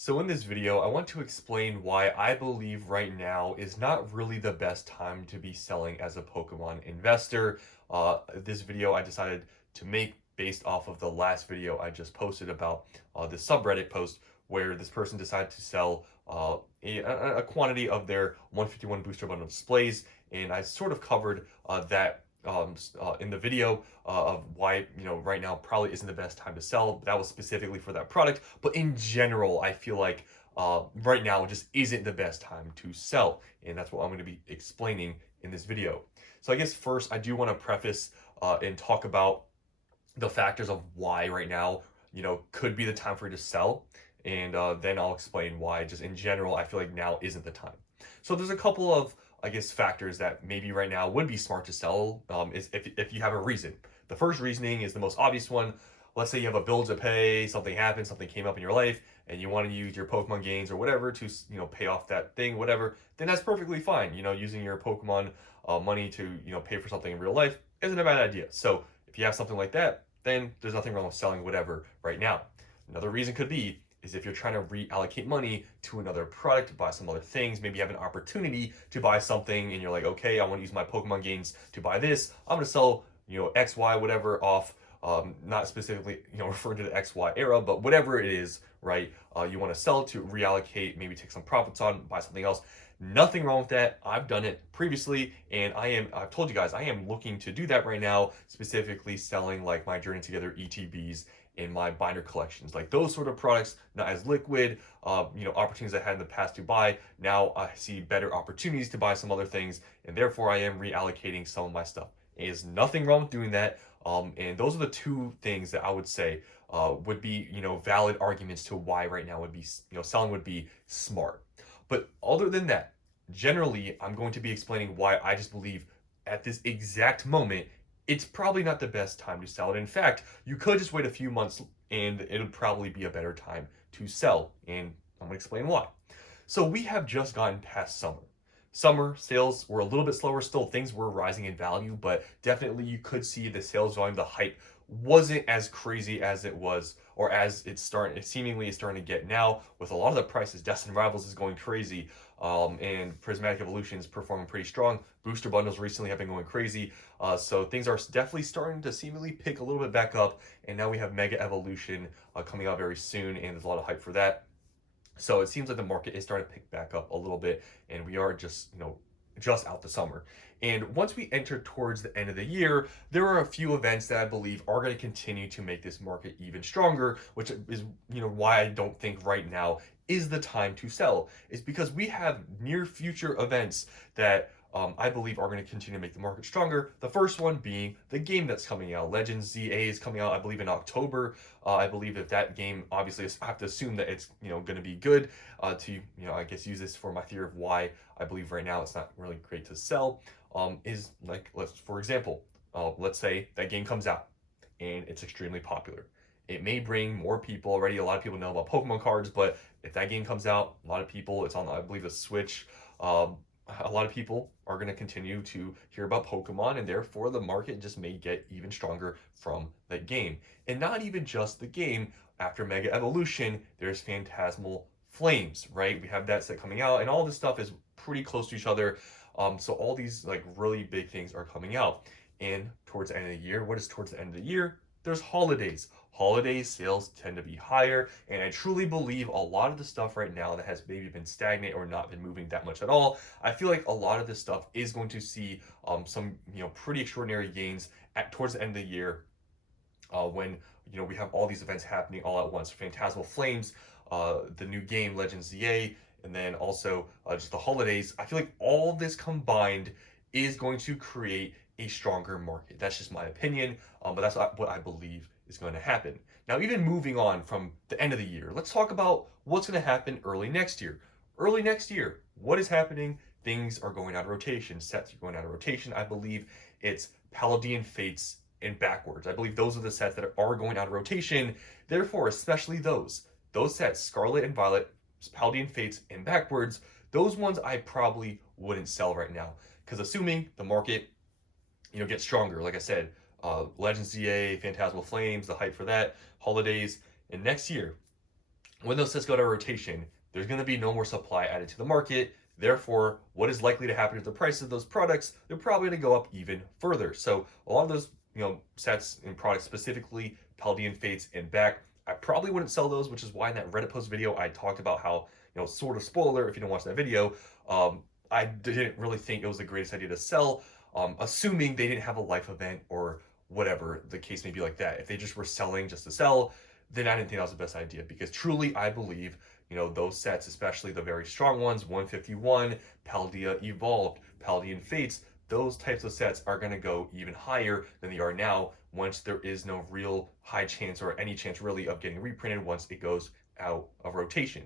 So in this video, I want to explain why I believe right now is not really the best time to be selling as a Pokemon investor. This video I decided to make based off of the last video I just posted about the subreddit post where this person decided to sell a quantity of their 151 booster bundle displays, and I sort of covered that in the video of why right now probably isn't the best time to sell. That was specifically for that product, but in general I feel like right now just isn't the best time to sell, and that's what I'm going to be explaining in this video. So I guess first I do want to preface and talk about the factors of why right now could be the time for you to sell, and then I'll explain why just in general I feel like now isn't the time. So there's a couple of, I guess, factors that maybe right now would be smart to sell, is if you have a reason. The first reasoning is the most obvious one. Let's say you have a bill to pay, something happened, something came up in your life, and you want to use your Pokemon gains or whatever to pay off that thing, whatever. Then that's perfectly fine. Using your Pokemon money to pay for something in real life isn't a bad idea. So if you have something like that, then there's nothing wrong with selling whatever right now. Another reason could be is if you're trying to reallocate money to another product, to buy some other things. Maybe you have an opportunity to buy something and you're like, okay, I want to use my Pokemon gains to buy this. I'm going to sell, X, Y, whatever off. Not specifically, referring to the XY era, but whatever it is, right? You want to sell it to reallocate, maybe take some profits on, buy something else. Nothing wrong with that. I've done it previously, and I've told you guys, I am looking to do that right now, specifically selling like my Journey Together ETBs in my binder collections, like those sort of products, not as liquid, opportunities I had in the past to buy. Now I see better opportunities to buy some other things, and therefore I am reallocating some of my stuff. There's nothing wrong with doing that. And those are the two things that I would say would be, valid arguments to why right now would be, selling would be smart. But other than that, generally, I'm going to be explaining why I just believe at this exact moment, it's probably not the best time to sell it. In fact, you could just wait a few months and it'll probably be a better time to sell. And I'm going to explain why. So we have just gotten past summer. Summer sales were a little bit slower still. Things were rising in value, but definitely you could see the sales volume, the hype wasn't as crazy as it was, or as it seemingly is starting to get now with a lot of the prices. Destined Rivals is going crazy, and Prismatic Evolution is performing pretty strong. Booster bundles recently have been going crazy, so things are definitely starting to seemingly pick a little bit back up. And now we have Mega Evolution coming out very soon, and there's a lot of hype for that. So it seems like the market is starting to pick back up a little bit, and we are just out the summer. And once we enter towards the end of the year, there are a few events that I believe are going to continue to make this market even stronger, which is why I don't think right now is the time to sell. Is because we have near future events that I believe are going to continue to make the market stronger. The first one being the game that's coming out. Legends ZA is coming out, I believe, in October. I believe if that game, obviously, I have to assume that it's going to be good. To I guess use this for my theory of why I believe right now it's not really great to sell. Is like, for example, let's say that game comes out and it's extremely popular. It may bring more people already. A lot of people know about Pokemon cards, but if that game comes out, a lot of people, it's on, I believe, the Switch. A lot of people are going to continue to hear about Pokemon, and therefore the market just may get even stronger from that game. And not even just the game. After Mega Evolution, there's Phantasmal Flames, right? We have that set coming out, and all this stuff is pretty close to each other. So all these like really big things are coming out. And towards the end of the year, what is towards the end of the year? There's holidays. Holiday sales tend to be higher, and I truly believe a lot of the stuff right now that has maybe been stagnant or not been moving that much at all, I feel like a lot of this stuff is going to see some pretty extraordinary gains at towards the end of the year, when we have all these events happening all at once. Phantasmal Flames, the new game Legends ZA, and then also just the holidays. I feel like all this combined is going to create a stronger market. That's just my opinion, but that's what I believe is going to happen. Now, even moving on from the end of the year, let's talk about what's going to happen early next year. Early next year, what is happening? Things are going out of rotation. Sets are going out of rotation. I believe it's Paldean Fates and Backwards. I believe those are the sets that are going out of rotation. Therefore, especially those sets, Scarlet and Violet, Paldean Fates, and Backwards, those ones I probably wouldn't sell right now. Because assuming the market get stronger. Like I said, Legends ZA, Phantasmal Flames, the hype for that, holidays, and next year, When those sets go to rotation, there's going to be no more supply added to the market. Therefore, what is likely to happen to the price of those products? They're probably going to go up even further. So a lot of those, sets and products, specifically Paldean Fates and back, I probably wouldn't sell those, which is why in that Reddit post video I talked about how, sort of spoiler if you don't watch that video, I didn't really think it was the greatest idea to sell, assuming they didn't have a life event or whatever the case may be like that. If they just were selling just to sell, then I didn't think that was the best idea, because truly I believe, those sets, especially the very strong ones, 151, Paldea Evolved, Paldean Fates, those types of sets are going to go even higher than they are now once there is no real high chance or any chance really of getting reprinted once it goes out of rotation.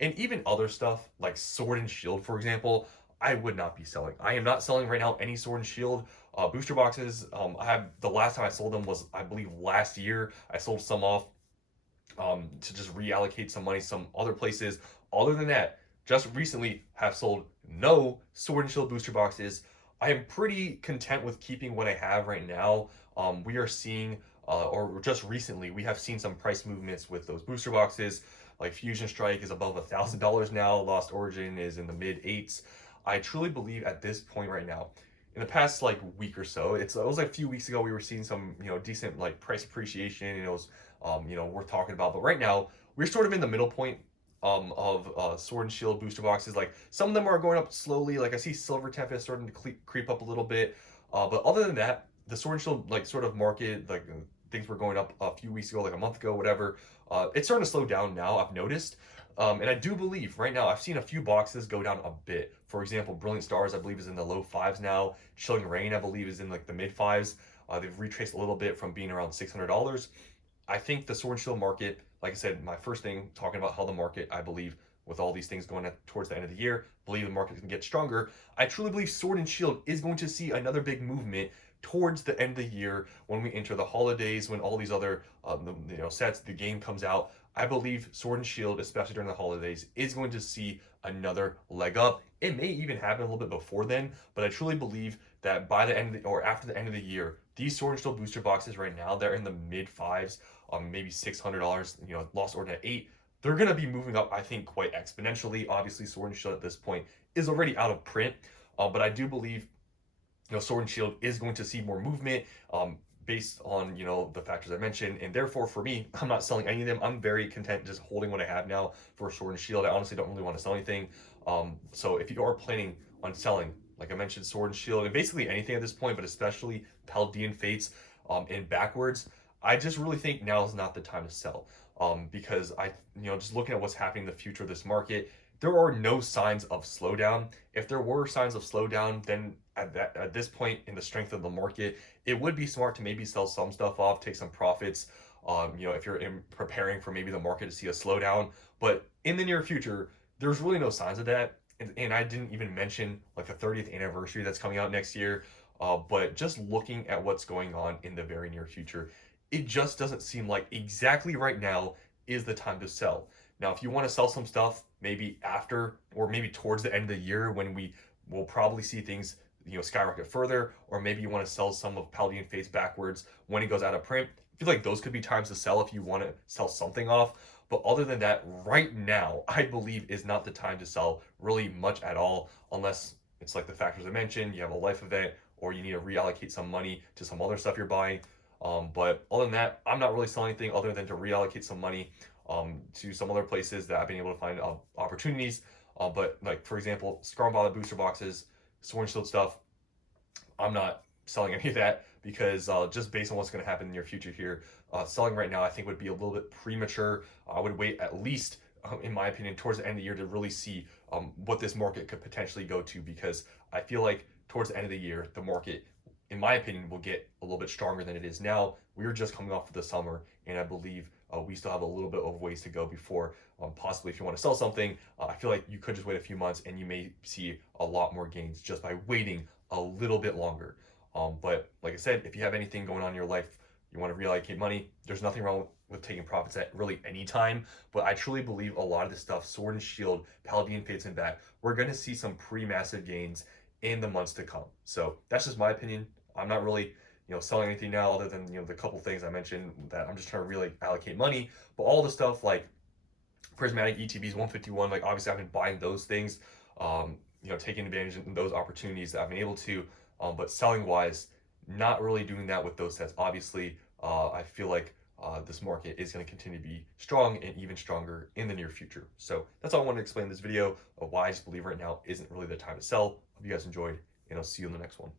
And even other stuff like Sword and Shield, for example, I would not be selling. I am not selling right now any Sword and Shield booster boxes. I have the last time I sold them was, I believe, last year. I sold some off to just reallocate some money some other places. Other than that, just recently have sold no Sword and Shield booster boxes. I am pretty content with keeping what I have right now. We are seeing, or just recently, we have seen some price movements with those booster boxes. Like Fusion Strike is above $1,000 now. Lost Origin is in the mid eights. I truly believe at this point right now, in the past like week or so, it was like a few weeks ago we were seeing some decent like price appreciation, and it was worth talking about. But right now we're sort of in the middle point of Sword and Shield booster boxes. Like some of them are going up slowly. Like I see Silver Tempest starting to creep up a little bit, but other than that, the Sword and Shield like sort of market, like things were going up a few weeks ago, like a month ago, whatever. It's starting to slow down now, I've noticed. And I do believe right now I've seen a few boxes go down a bit. For example, Brilliant Stars I believe is in the low fives now. Chilling Reign I believe is in like the mid fives. They've retraced a little bit from being around $600. I think the Sword and Shield market, like I said, my first thing talking about how the market, I believe, with all these things going towards the end of the year, believe the market can get stronger. I truly believe Sword and Shield is going to see another big movement towards the end of the year when we enter the holidays, when all these other sets, the game comes out. I believe Sword and Shield, especially during the holidays, is going to see another leg up. It may even happen a little bit before then, but I truly believe that by the end or after the end of the year, these Sword and Shield booster boxes right now, they're in the mid fives, maybe $600. Lost Origin at 8. They're going to be moving up, I think, quite exponentially. Obviously, Sword and Shield at this point is already out of print, but I do believe Sword and Shield is going to see more movement based on the factors I mentioned, and therefore for me, I'm not selling any of them. I'm very content just holding what I have now for Sword and Shield. I honestly don't really want to sell anything. So if you are planning on selling, like I mentioned, Sword and Shield, and basically anything at this point, but especially Paldean Fates and backwards, I just really think now is not the time to sell. Because just looking at what's happening in the future of this market, there are no signs of slowdown. If there were signs of slowdown, then at this point in the strength of the market, it would be smart to maybe sell some stuff off, take some profits. If you're preparing for maybe the market to see a slowdown, but in the near future, there's really no signs of that. And I didn't even mention like the 30th anniversary that's coming out next year. But just looking at what's going on in the very near future, it just doesn't seem like exactly right now is the time to sell. Now, if you want to sell some stuff, maybe after or maybe towards the end of the year when we will probably see things skyrocket further, or maybe you want to sell some of Paldean Fates backwards when it goes out of print, I feel like those could be times to sell if you want to sell something off. But other than that, right now, I believe is not the time to sell really much at all, unless it's like the factors I mentioned, you have a life event, or you need to reallocate some money to some other stuff you're buying. But other than that, I'm not really selling anything other than to reallocate some money to some other places that I've been able to find opportunities. But like, for example, Scarlet Violet booster boxes, Sword and Shield stuff, I'm not selling any of that because just based on what's going to happen in the near future here, selling right now I think would be a little bit premature. I would wait at least, in my opinion, towards the end of the year to really see what this market could potentially go to, because I feel like towards the end of the year, the market, in my opinion, will get a little bit stronger than it is now. We're just coming off of the summer, and I believe we still have a little bit of ways to go before possibly, if you want to sell something, I feel like you could just wait a few months and you may see a lot more gains just by waiting a little bit longer. But like I said, if you have anything going on in your life, you want to reallocate money, there's nothing wrong with taking profits at really any time. But I truly believe a lot of this stuff, Sword and Shield, Paldean Fates and back, we're going to see some pretty massive gains in the months to come. So that's just my opinion. I'm not really selling anything now other than the couple things I mentioned that I'm just trying to really allocate money. But all the stuff like Prismatic ETBs 151, like obviously I've been buying those things, taking advantage of those opportunities that I've been able to, but selling wise, not really doing that with those sets. Obviously, I feel like this market is going to continue to be strong and even stronger in the near future. So that's all I wanted to explain in this video of why I just believe right now isn't really the time to sell. Hope you guys enjoyed, and I'll see you in the next one.